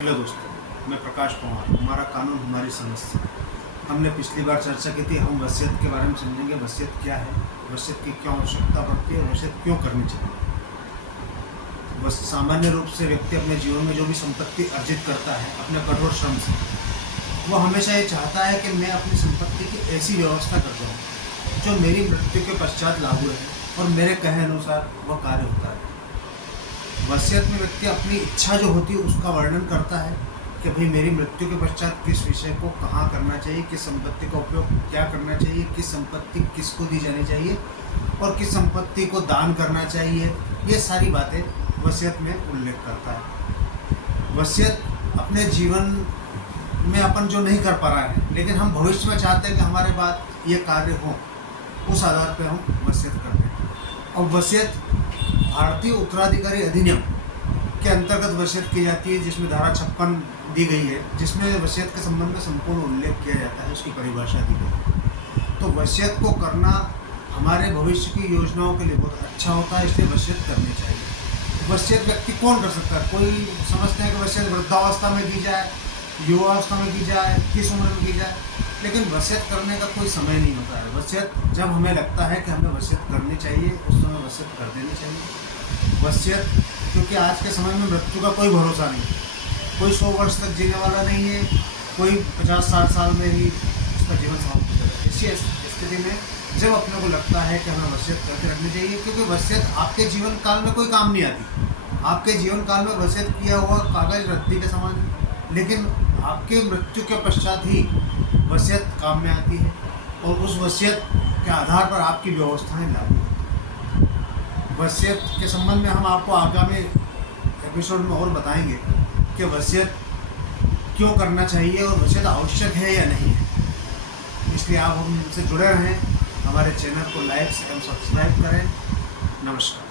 Hello दोस्तों, मैं प्रकाश पवार। हमारा कानून हमारी समस्या। हमने पिछली बार चर्चा की थी, हम वसीयत के बारे में समझेंगे। वसीयत क्या है, वसीयत की क्यों आवश्यकता पड़ती है, वसीयत क्यों करनी चाहिए। बस सामान्य रूप से व्यक्ति अपने जीवन में जो भी संपत्ति अर्जित करता है अपने कठोर श्रम से, वो हमेशा ये चाहता है कि मैं अपनी संपत्ति की ऐसी व्यवस्था कर दूँ जो मेरी मृत्यु के पश्चात लागू है और मेरे कहे अनुसार वह कार्य होता है। वसीयत में व्यक्ति अपनी इच्छा जो होती है उसका वर्णन करता है कि भाई मेरी मृत्यु के पश्चात किस विषय को कहाँ करना चाहिए, किस संपत्ति का उपयोग क्या करना चाहिए, किस संपत्ति किसको दी जानी चाहिए और किस संपत्ति को दान करना चाहिए। ये सारी बातें वसीयत में उल्लेख करता है। वसीयत अपने जीवन में अपन जो नहीं कर पा रहा है लेकिन हम भविष्य में चाहते हैं कि हमारे बाद ये कार्य हो, उस आधार पर हम वसीयत करते हैं। और वसीयत भारतीय उत्तराधिकारी अधिनियम के अंतर्गत वसीयत की जाती है, जिसमें धारा 56 दी गई है, जिसमें वसीयत के संबंध में संपूर्ण उल्लेख किया जाता है, उसकी परिभाषा दी गई है। तो वसीयत को करना हमारे भविष्य की योजनाओं के लिए बहुत अच्छा होता है, इसलिए वसीयत करनी चाहिए। वसीयत व्यक्ति कौन कर सकता है? कोई समझते हैं कि वसीयत वृद्धावस्था में की जाए, युवावस्था में की जाए, किस उम्र में की जाए, लेकिन वसीयत करने का कोई समय नहीं होता है। वसीयत जब हमें लगता है कि हमें वसीयत करनी चाहिए, उस समय वसीयत कर देनी चाहिए। वसीयत, क्योंकि आज के समय में मृत्यु का कोई भरोसा नहीं, कोई 100 वर्ष तक जीने वाला नहीं है, कोई 50-60 साल में ही उसका जीवन समाप्त हो जाएगा। इसी स्थिति में जब अपने को लगता है कि हमें वसीयत करके रखनी चाहिए, क्योंकि वसीयत आपके जीवन काल में कोई काम नहीं आती। आपके जीवन काल में वसीयत किया हुआ कागज रद्दी के समान, लेकिन आपके मृत्यु के पश्चात ही वसीयत काम में आती है और उस वसीयत के आधार पर आपकी व्यवस्थाएं लागू होती हैं। वसीयत के संबंध में हम आपको आगामी एपिसोड में और बताएंगे कि वसीयत क्यों करना चाहिए और वसीयत आवश्यक है या नहीं है। इसलिए आप हमसे जुड़े रहें, हमारे चैनल को लाइक एवं सब्सक्राइब करें। नमस्कार।